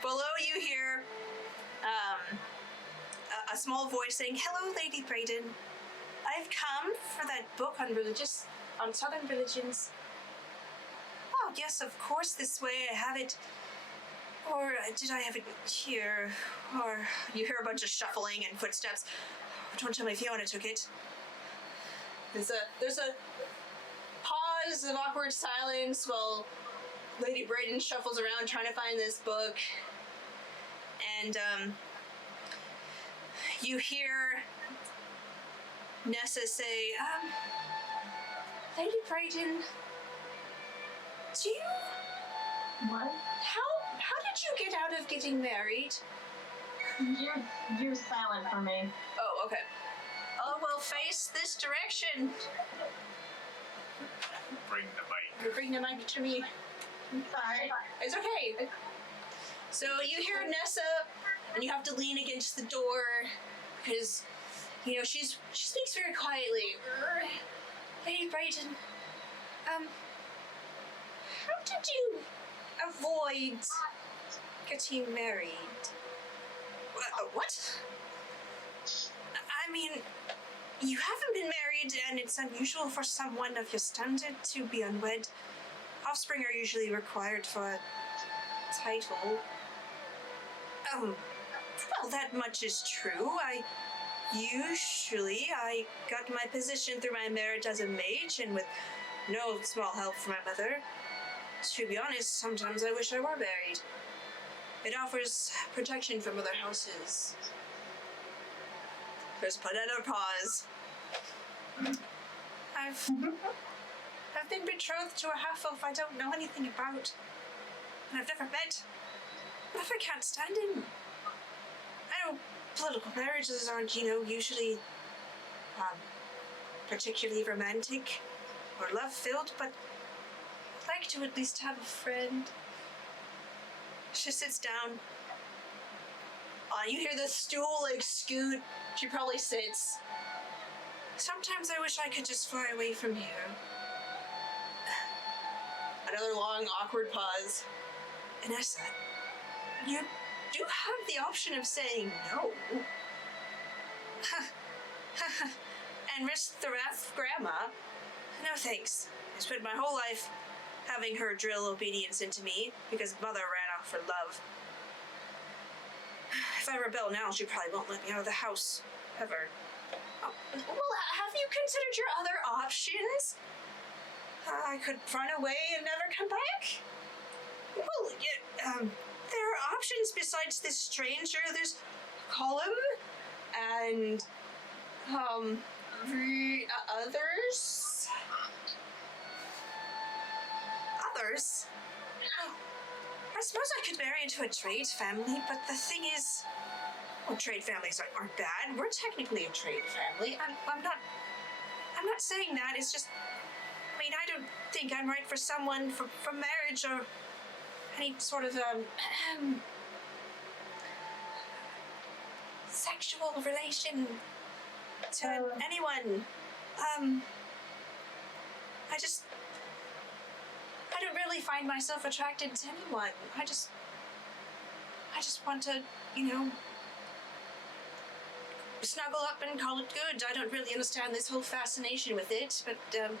Below you hear a small voice saying, "Hello, Lady Braydon. I've come for that book on southern religions." "Oh, yes, of course, this way. I have it. Or did I have it here?" Or you hear a bunch of shuffling and footsteps. "Don't tell me Fiona took it." There's a pause of awkward silence while Lady Breydon shuffles around trying to find this book. And you hear Nessa say, "Lady Breydon, do you..." What? How did you get out of getting married? You're silent for me. Oh, okay. Oh, well, face this direction. Bring the mic. Bring the mic to me. I'm sorry. It's okay. So you hear Nessa, and you have to lean against the door, because, you know, she speaks very quietly. "Lady Breydon, how did you avoid getting married?" What? I mean, you haven't been married, and it's unusual for someone of your standard to be unwed. Offspring are usually required for a title. Well, that much is true. I got my position through my marriage as a mage, and with no small help from my mother. To be honest, sometimes I wish I were married. It offers protection from other houses. There's another pause. I've been betrothed to a half-elf I don't know anything about, and I've never met. But if I can't stand him. I know political marriages aren't, usually particularly romantic or love-filled, but I'd like to at least have a friend. She sits down. You hear the stool scoot. She probably sits. "Sometimes I wish I could just fly away from here." Another long, awkward pause. "Nessa, you do have the option of saying no." "And risk the wrath of Grandma." "No thanks. I spent my whole life having her drill obedience into me because Mother ran off for love. If I rebel now, she probably won't let me out of the house, ever." "Oh, well, have you considered your other options?" "I could run away and never come back." "Well, there are options besides this stranger. There's Colm and, others?" "Others? Oh, I suppose I could marry into a trade family, but the thing is, well, trade families aren't bad. We're technically a trade family. I'm not saying that. It's just, I don't think I'm right for someone for marriage or any sort of sexual relation to anyone. I don't really find myself attracted to anyone. I just want to, snuggle up and call it good. I don't really understand this whole fascination with it, but, there's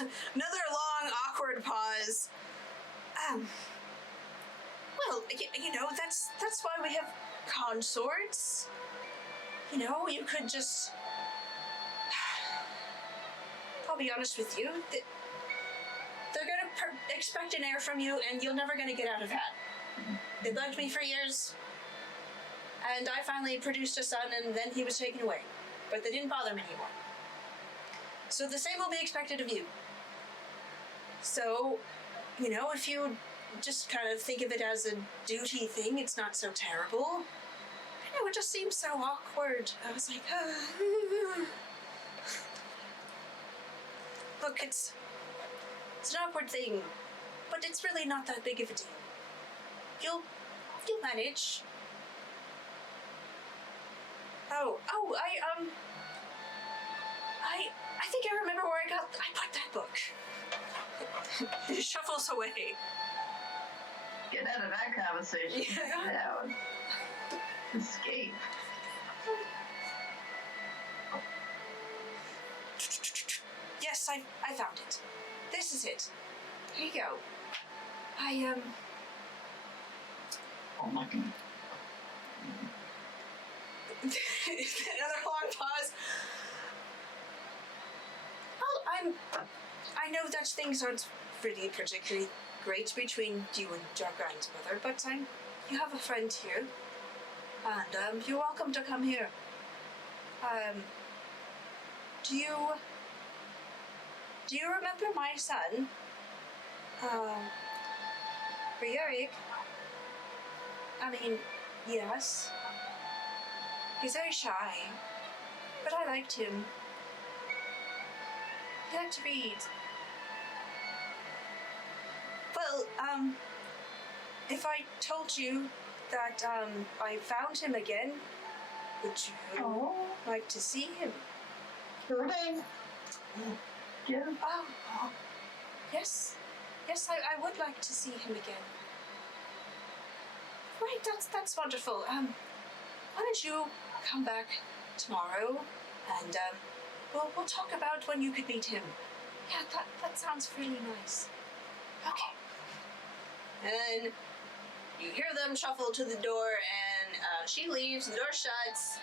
another long, awkward pause. Well, that's why we have consorts. You could just... I'll be honest with you, they're gonna expect an heir from you, and you're never gonna get out of that. They loved me for years, and I finally produced a son, and then he was taken away. But they didn't bother me anymore. So the same will be expected of you. So, if you just kind of think of it as a duty thing, it's not so terrible. I know, it just seems so awkward. I was like, Look, it's an awkward thing, but it's really not that big of a deal. You'll manage. I think I remember where I put that book. He shuffles away. Get out of that conversation. Yeah. Down. Escape. Yes, I found it. This is it. Here you go. Oh my god. Another long pause. Well, I know that things aren't really particularly great between you and your grandmother, but you have a friend here, and you're welcome to come here. Do you remember my son? Ryurick? I mean, yes. He's very shy, but I liked him. He liked to read. Well, if I told you that, I found him again, would you like to see him? Sure thing. Yeah. Oh, yes. Yes, I would like to see him again. Right, that's wonderful. Why don't you come back tomorrow, and, we'll talk about when you could meet him. Yeah, that sounds really nice. Okay. And you hear them shuffle to the door, and she leaves, the door shuts,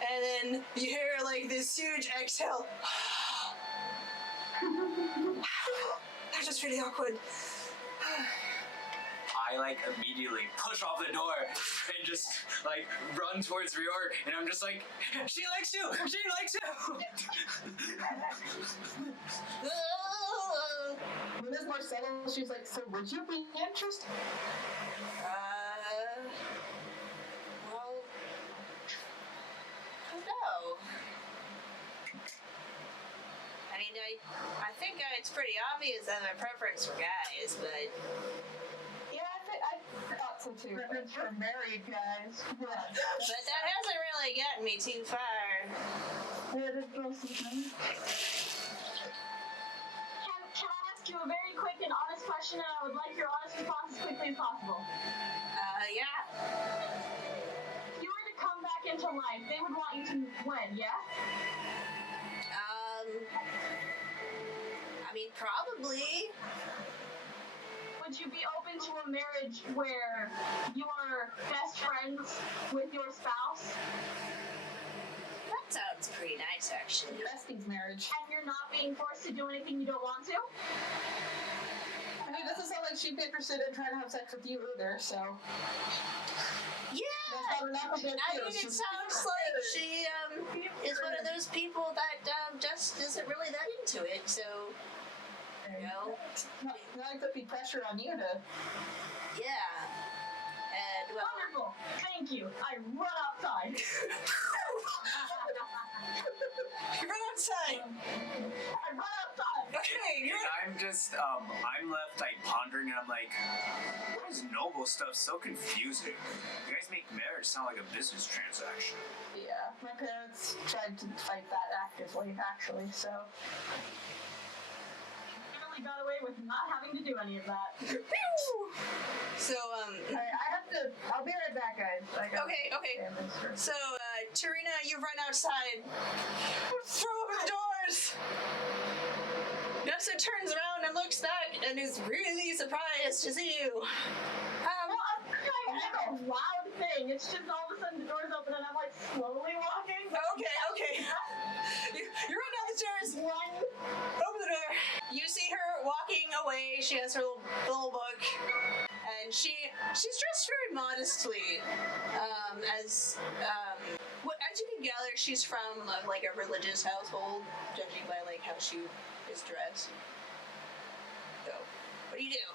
and then you hear like this huge exhale. That was really awkward. I like immediately push off the door and just like run towards Ryurick, and I'm just like, she likes you! She likes you! When it's more settled, she's like, so would you be interested? Well, no. I mean, I think it's pretty obvious that my preference for guys, but... Yeah, I thought so too. Preference for married guys. Yeah. But that hasn't really gotten me too far. Can I ask you a very quick and honest question, and I would like your honest response as quickly as possible? Yeah. If you were to come back into life, they would want you to wed, yeah? I mean, probably. Would you be open to a marriage where you are best friends with your spouse? That sounds pretty nice, actually. Besties marriage. And you're not being forced to do anything you don't want to? I mean, it doesn't sound like she'd be interested in trying to have sex with you either, so. Yeah! That's not I mean, it sounds like she, is one of those people that, just isn't really that into it, so, you know. Not to be pressure on you to. Yeah. And, well... Wonderful! Thank you! I run outside! You run outside! I run outside! Okay, And I'm just, I'm left like pondering, and I'm like, what is noble stuff so confusing? You guys make marriage sound like a business transaction. Yeah, my parents tried to fight that actively, actually, so. Really got away with not having to do any of that. So, Alright, I'll be right back, guys. Okay. So, Tarina, you run outside. Throw open the doors! Nessa turns around and looks back and is really surprised to see you. Well, I'm kind of a loud thing. It's just all of a sudden the door's open and I'm like slowly walking. Okay. You run down the stairs. Open the door. You see her walking away. She has her little book. And she's dressed very modestly. As you can gather, she's from like a religious household, judging by like how she is dressed. So, what do you do?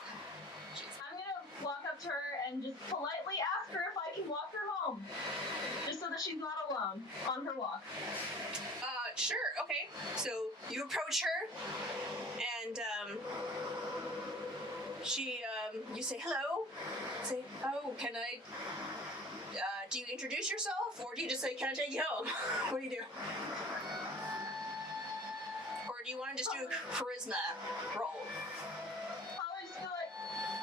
I'm gonna walk up to her and just politely ask her if I can walk her home. Just so that she's not alone on her walk. Sure, okay. So you approach her and you say hello. Say, oh, can I do you introduce yourself, or do you just say, can I take you home? What do you do? Or do you want to just do a charisma roll? I'll just be like,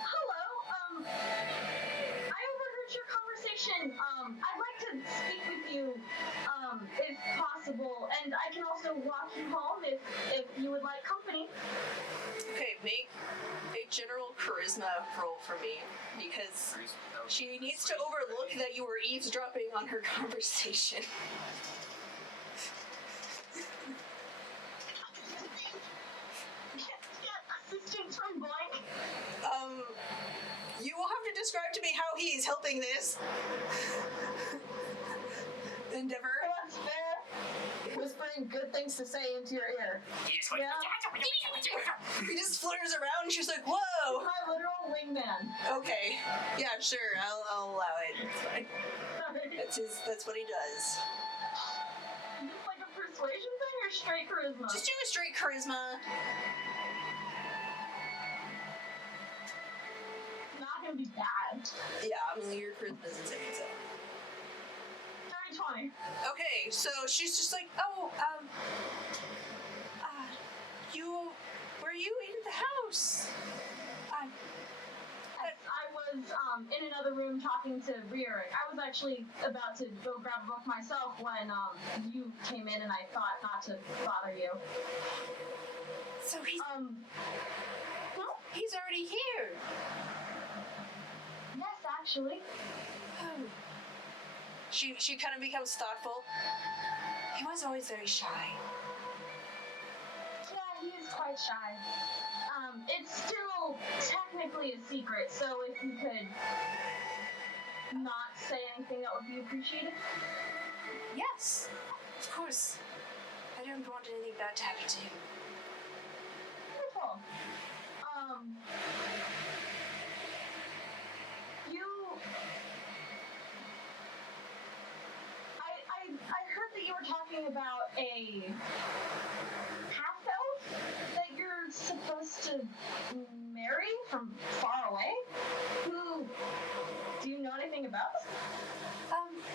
hello, I overheard your conversation. I'd like to speak with you, if possible, and I can also walk you home if you would like company. Okay, make a general charisma roll for me, because she needs to overlook that you were eavesdropping on her conversation. Assistance from blank. You will have to describe to me how he is helping this endeavor. That's fair. Whispering good things to say into your ear. He just went, He just flutters around and she's like, whoa! My literal wingman. Okay. Yeah, sure, I'll allow it. It's fine. That's what he does. Is this like a persuasion thing or straight charisma? Just do a straight charisma. Not gonna be bad. Yeah, I mean, your charisma is insane, so. 20. Okay, so she's just like, were you in the house? I was in another room talking to Ryurick. I was actually about to go grab a book myself when you came in, and I thought not to bother you. So he's he's already here. Yes, actually. Oh. She kind of becomes thoughtful. He was always very shy. Yeah, he is quite shy. It's still technically a secret, so if you could not say anything, that would be appreciated. Yes, of course. I don't want anything bad to happen to him. Wonderful. I heard that you were talking about a half-elf that you're supposed to marry from far away. Do you know anything about?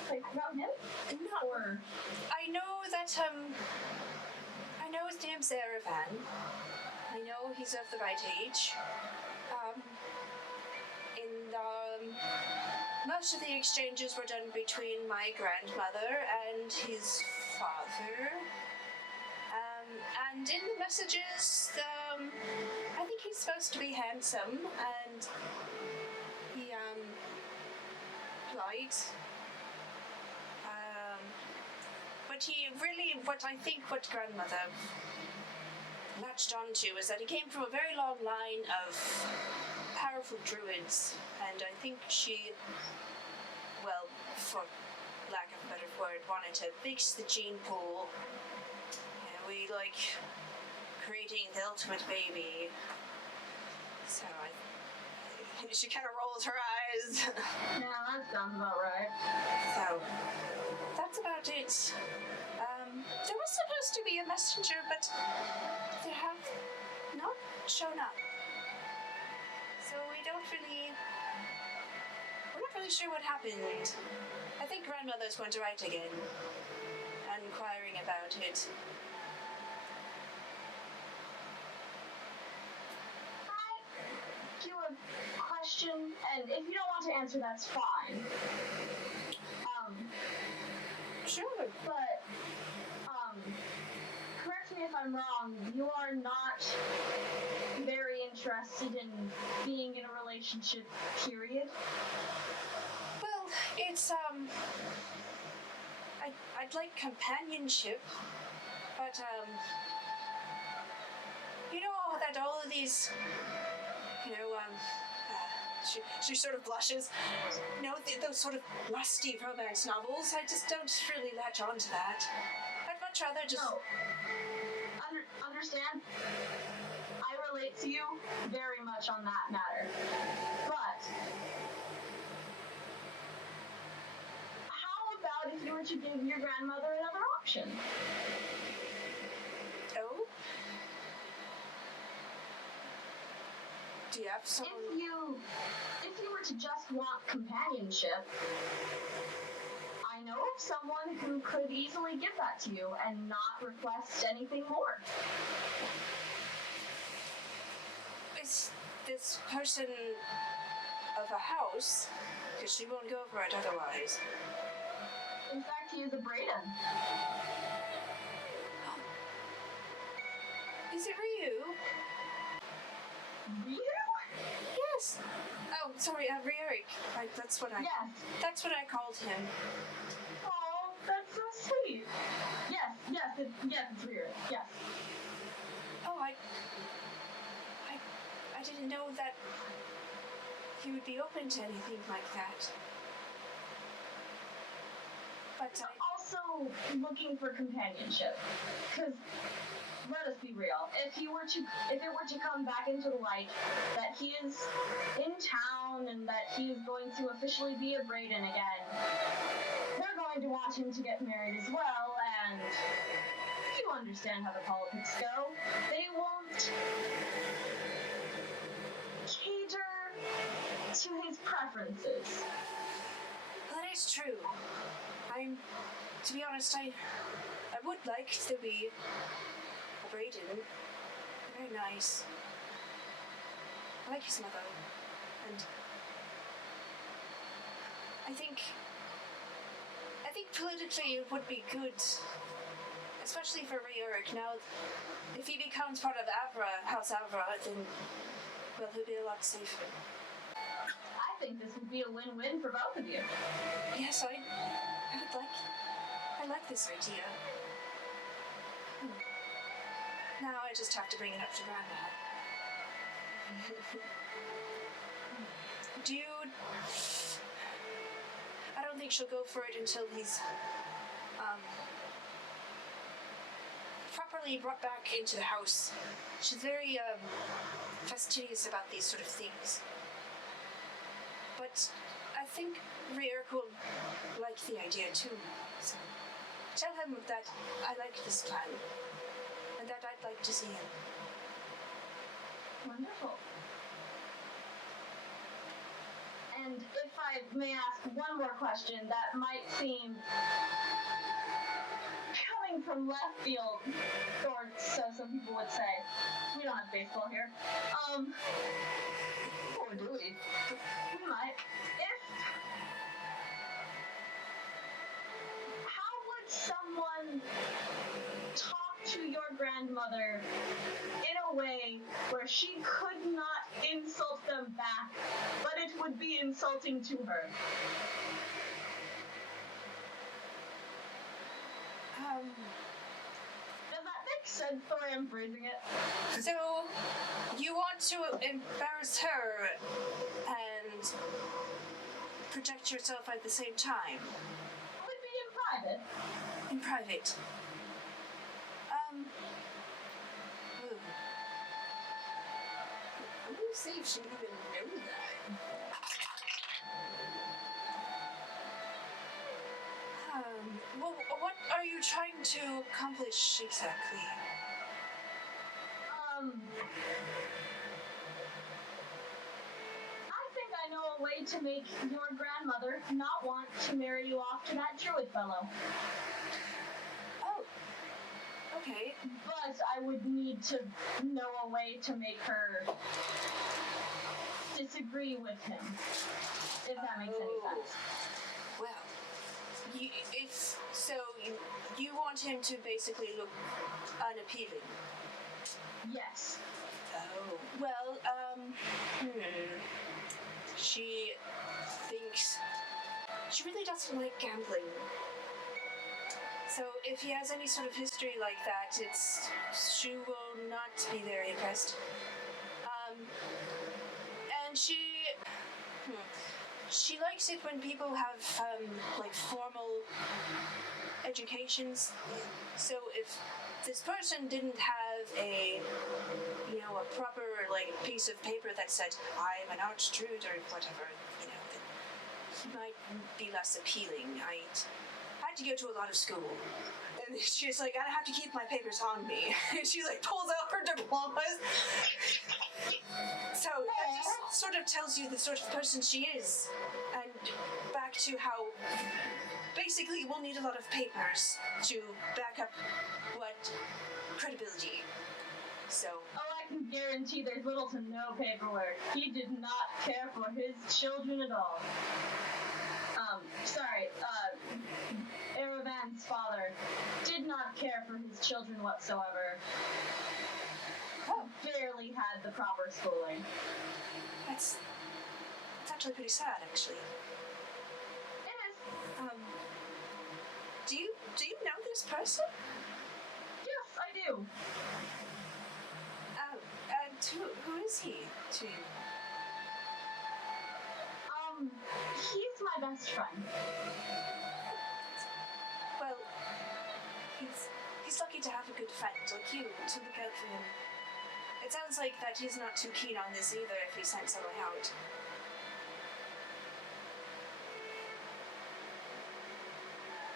Like about him? No. Or I know that I know his name's Zaravan. I know he's of the right age. Most of the exchanges were done between my grandmother and his father. And in the messages, I think he's supposed to be handsome and he, polite. But he really, what grandmother latched onto is that he came from a very long line of powerful druids, and I think she, well, for lack of a better word, wanted to fix the gene pool. We like creating the ultimate baby. So she kind of rolls her eyes. yeah, that sounds about right. So that's about it. There was supposed to be a messenger, but they have not shown up. So we're not really sure what happened. I think grandmother's going to write again, inquiring about it. I do a question, and if you don't want to answer, that's fine. Sure. But, correct me if I'm wrong, you are not very interested in being in a relationship, period? Well, it's, I'd like companionship, but, you know that all of these, she sort of blushes. Those sort of lusty romance novels, I just don't really latch on to that. I'd much rather just... No. Understand? I relate to you very much on that matter. But, how about if you were to give your grandmother another option? Oh? Do you have someone... If you were to just want companionship, I know of someone who could easily give that to you and not request anything more. Is this person of a house, because she won't go for it otherwise. In fact, he is a Braydon. Is it Ryu? Ryu? Yes. Oh, sorry, Ryurick. That's what I called him. Oh, that's so sweet. Yes, it's Ryurick. Yes. Oh, I didn't know that he would be open to anything like that. But Also looking for companionship, because let us be real. If it were to come back into the light that he is in town and that he is going to officially be a Braydon again, they're going to want him to get married as well. And you understand how the politics go. They won't cater to his preferences. that is true. To be honest, I would like to be a Braydon. Very nice. I like his mother, and I think politically it would be good, especially for Ryurick. Now, if he becomes part of House Abhraigh, then well, he'll be a lot safer. I think this would be a win-win for both of you. Yes, I like this idea. Now I just have to bring it up to Grandma. I don't think she'll go for it until he's properly brought back into the house. She's very fastidious about these sort of things. But I think Ryurick will like the idea too. So tell him that I like this plan and that I'd like to see him. Wonderful. And if I may ask one more question that might seem coming from left field, or so some people would say. We don't have baseball here. Or do we? We might. How would someone talk to your grandmother in a way where she could not insult them back, but it would be insulting to her? Does that make sense the way I'm phrasing it? So, you want to embarrass her and protect yourself at the same time? It would be in private. In private. Ooh. I'm gonna see if she even knew that. Well, what are you trying to accomplish exactly? I think I know a way to make your grandmother not want to marry you off to that druid fellow. Oh. Okay. But I would need to know a way to make her disagree with him. If that makes any sense. Well, you want him to basically look unappealing. Yes. Oh. Well, she thinks she really doesn't like gambling. So if he has any sort of history like that, she will not be very impressed. And she likes it when people have like formal educations. So if this person didn't have a proper like piece of paper that said I'm an archdruid or whatever, then he might be less appealing. I had to go to a lot of school. And she's like, I have to keep my papers on me. And she like pulls out her diplomas. So that just sort of tells you the sort of person she is. And back to how basically we'll need a lot of papers to back up what credibility. So. Oh, I can guarantee there's little to no paperwork. He did not care for his children at all. Aravan's father did not care for his children whatsoever. Barely had the proper schooling. That's actually pretty sad, actually. It is. Do you know this person? Yes, I do. And who is he to you? He's my best friend. Well, he's lucky to have a good friend like you to look out for him. It sounds like that he's not too keen on this either if he sent someone out.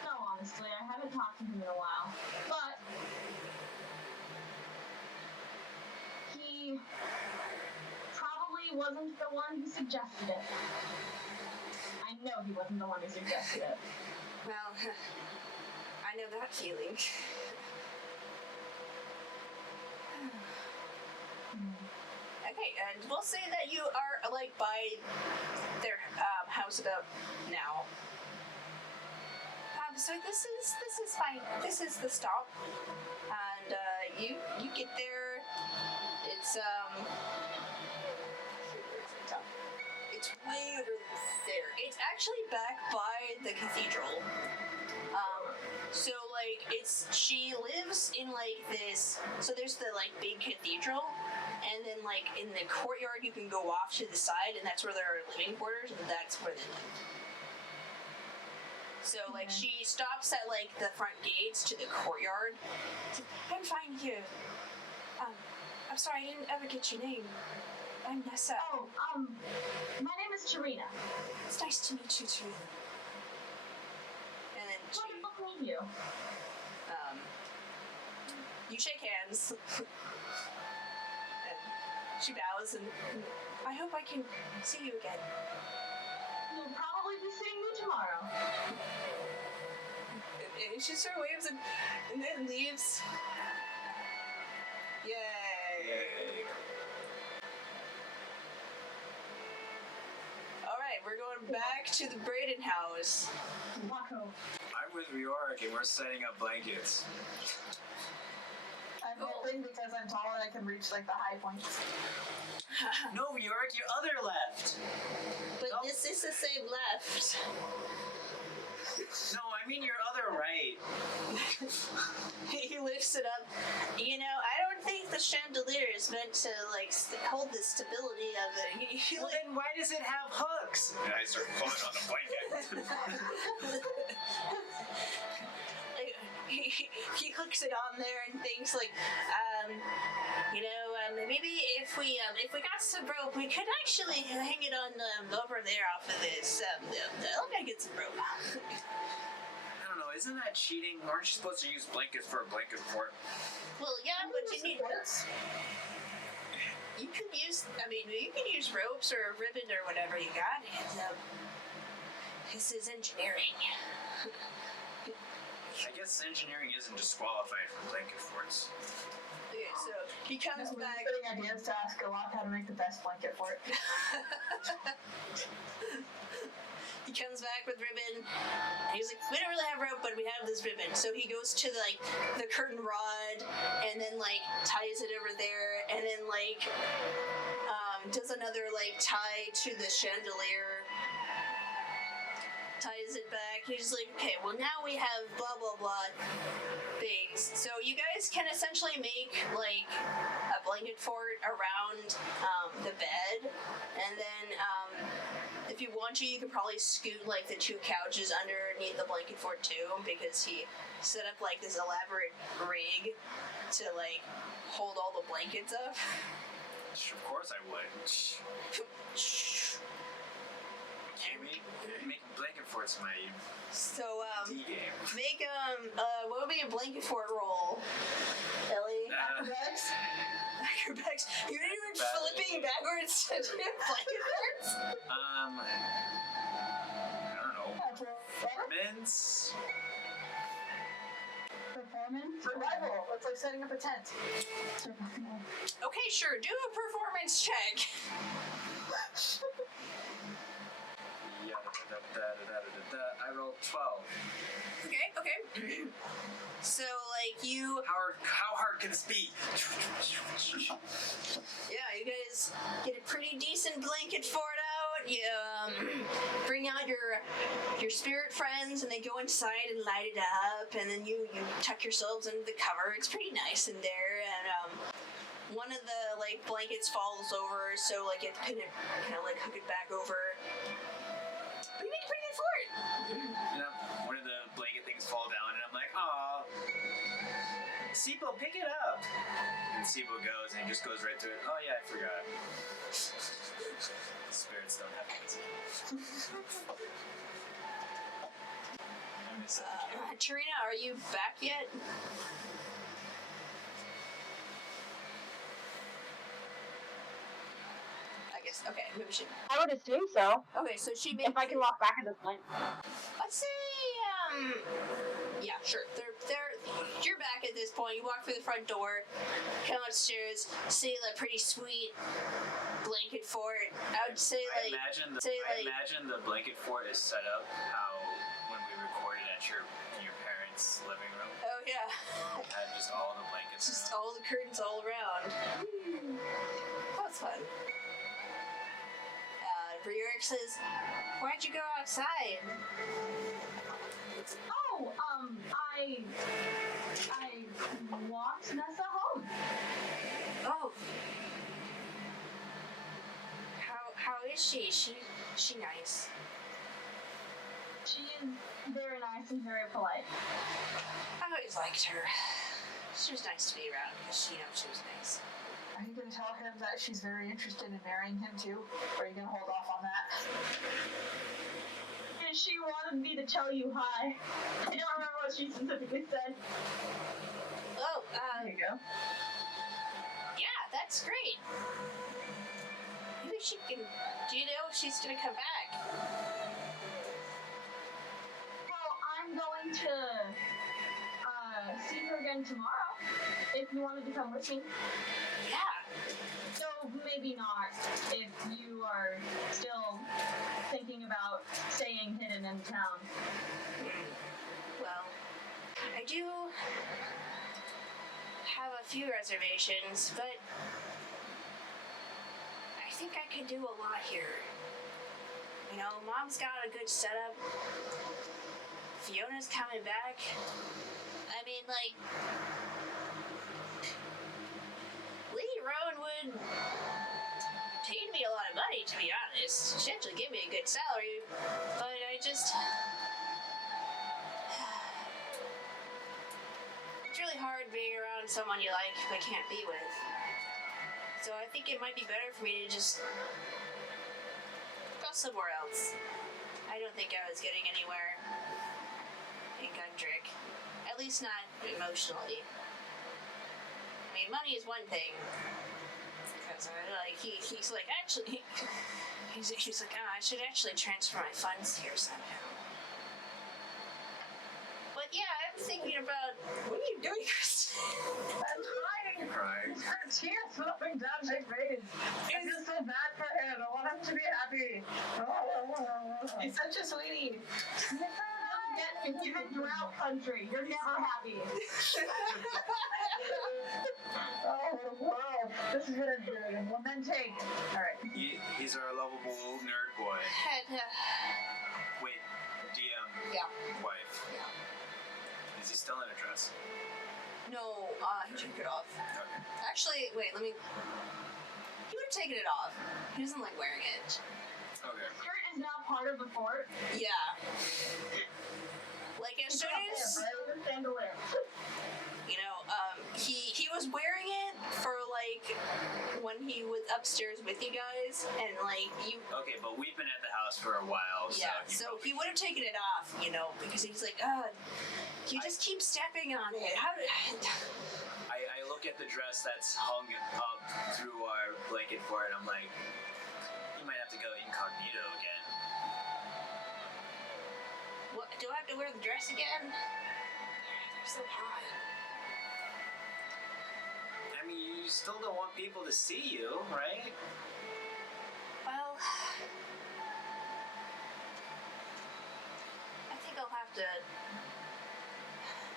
No, honestly, I haven't talked to him in a while. But he probably wasn't the one who suggested it. I know he wasn't the one who suggested it. Well, I know that feeling. Okay, and we'll say that you are, like, by their house about now. So this is fine. This is the stop. And, you get there. It's way over there. It's actually back by the cathedral. So, like, she lives in, like, this, so there's the, like, big cathedral, and then, like, in the courtyard you can go off to the side, and that's where there are living quarters, and that's where they live. So, like, she stops at, like, the front gates to the courtyard. I'm fine here. I'm sorry, I didn't ever get your name. I'm Nessa. Oh, my name is Tarina. It's nice to meet you, too. And then Wonderful to meet you. you shake hands. And she bows, and I hope I can see you again. You'll probably be seeing me tomorrow. And she sort of waves and then leaves. Yay! Alright, we're going back to the Braydon house. Wacko. I'm with Ryurick and we're setting up blankets. I'm hoping because I'm tall and I can reach like the high points. No, Ryurick, your other left. But Nope. this is the same left. No, I mean your other right. He lifts it up. You know, I don't think the chandelier is meant to, like, hold the stability of it. Well, then why does it have hooks? And I start pulling on the blanket. He hooks it on there and thinks, like, maybe if we got some rope, we could actually hang it on over there off of this. I'll get some rope. I don't know, isn't that cheating? Aren't you supposed to use blankets for a blanket fort? Well, yeah, but you need ropes. You can use ropes or ribbon or whatever you got. And, this is engineering. I guess engineering isn't disqualified for blanket forts. Okay, so he comes We're back. getting ideas to ask Gealach how to make the best blanket for it. He comes back with ribbon. And he's like, we don't really have rope, but we have this ribbon. So he goes to the curtain rod and then ties it over there and then does another tie to the chandelier. Ties it back. He's like, okay, well now we have blah blah blah things. So you guys can essentially make a blanket fort around the bed, and then if you want to, you could probably scoot the two couches underneath the blanket fort too, because he set up this elaborate rig to hold all the blankets up. Of course I would. Making blanket forts my So, D game. make, what would be a blanket fort roll? Ellie? Acrobatics? Acrobatics? You were flipping backwards to do blanket forts? I don't know. Natural. Mints. Perform Foreman? Survival. It's like setting up a tent. Okay, sure. Do a performance check. I rolled 12. Okay. So, like, you... How hard can this be? Yeah, you guys get a pretty decent blanket fort out. You bring out your spirit friends, and they go inside and light it up, and then you tuck yourselves under the cover. It's pretty nice in there, and one of the like blankets falls over, so like you have to pin it, kind of like hook it back over. But you make a pretty good fort. One of the blanket things fall down, and I'm like, aw. Sipo, pick it up. And Sipo goes, and he just goes right through it. Oh yeah, I forgot. Spirits don't have hands. Tarina, are you back yet? I guess. Okay, maybe she. I would assume so. Okay, so she made. If I can walk back at this point. Let's say, yeah, sure. You're back at this point. You walk through the front door, come upstairs, see the pretty sweet blanket fort. I would say, I imagine the blanket fort is set up how when we recorded at your parents' living room. Oh yeah. It had just all the blankets. Just around. all the curtains all around. That's fun. Ryurick says, "Why'd you go outside?" Oh, I walked Nessa home. Oh. How is she? She nice. She is very nice and very polite. I always liked her. She was nice to be around because she was nice. Are you going to tell him that she's very interested in marrying him too? Or are you going to hold off on that? And she wanted me to tell you hi. I don't remember what she specifically said. Oh, There you go. yeah, that's great. Maybe she can. Do you know if she's gonna come back? Well, I'm going to see her again tomorrow. If you wanted to come with me. Yeah. So maybe not if you are still thinking about staying hidden in town. Well, I do have a few reservations, but I think I could do a lot here. You know, Mom's got a good setup. Fiona's coming back. I mean, like, Lady Rowanwood paid me a lot of money, to be honest. She actually gave me a good salary, but I just... It's really hard being around someone you like but can't be with. So I think it might be better for me to just go somewhere else. I don't think I was getting anywhere in Gundrick. At least not emotionally. I mean, money is one thing. Because, like, he's like, actually... He's like, oh, I should actually transfer my funds here somehow. But yeah, I'm thinking about... What are you doing, Kristen? I'm crying. Her tears flowing down my face. I feel so bad for him. I want him to be happy. He's such a sweetie. If you're in drought country, you're never happy. Oh, what a world. This is gonna be lamenting. Alright. He's our lovable nerd boy. Wait, DM Yeah. wife. Yeah. Is he still in a dress? No, he took it off. Okay. Actually, wait, let me... He would have taken it off. He doesn't like wearing it. Okay. Skirt is now part of the fort. Yeah. Like, as soon as... You know, he was wearing it for, like, when he was upstairs with you guys, and, like, you... Okay, but we've been at the house for a while, Yeah, so he would have taken it off, you know, because he's like, you just keep stepping on it. How did... I look at the dress that's hung up through our blanket for it, and I'm like, you might have to go incognito again. What, do I have to wear the dress again? They're so hot. still don't want people to see you, right? Well, I think I'll have to.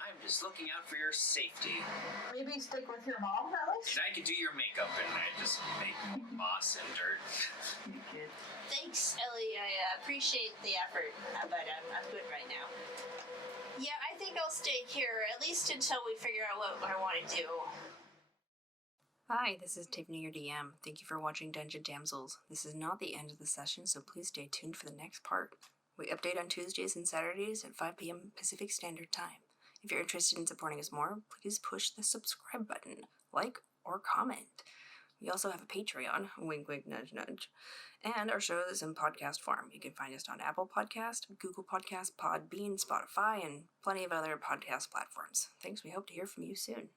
I'm just looking out for your safety. Maybe stick with your mom, Alice? And I could do your makeup, and I just make moss and dirt. You kid. Thanks, Ellie. I appreciate the effort, but I'm good right now. Yeah, I think I'll stay here, at least until we figure out what I want to do. Hi, this is Tiffany, your DM. Thank you for watching Dungeon Damsels. This is not the end of the session, so please stay tuned for the next part. We update on Tuesdays and Saturdays at 5 p.m. Pacific Standard Time. If you're interested in supporting us more, please push the subscribe button, like, or comment. We also have a Patreon, wink wink nudge nudge, and our show is in podcast form. You can find us on Apple Podcast, Google Podcast, Podbean, Spotify, and plenty of other podcast platforms. Thanks, we hope to hear from you soon.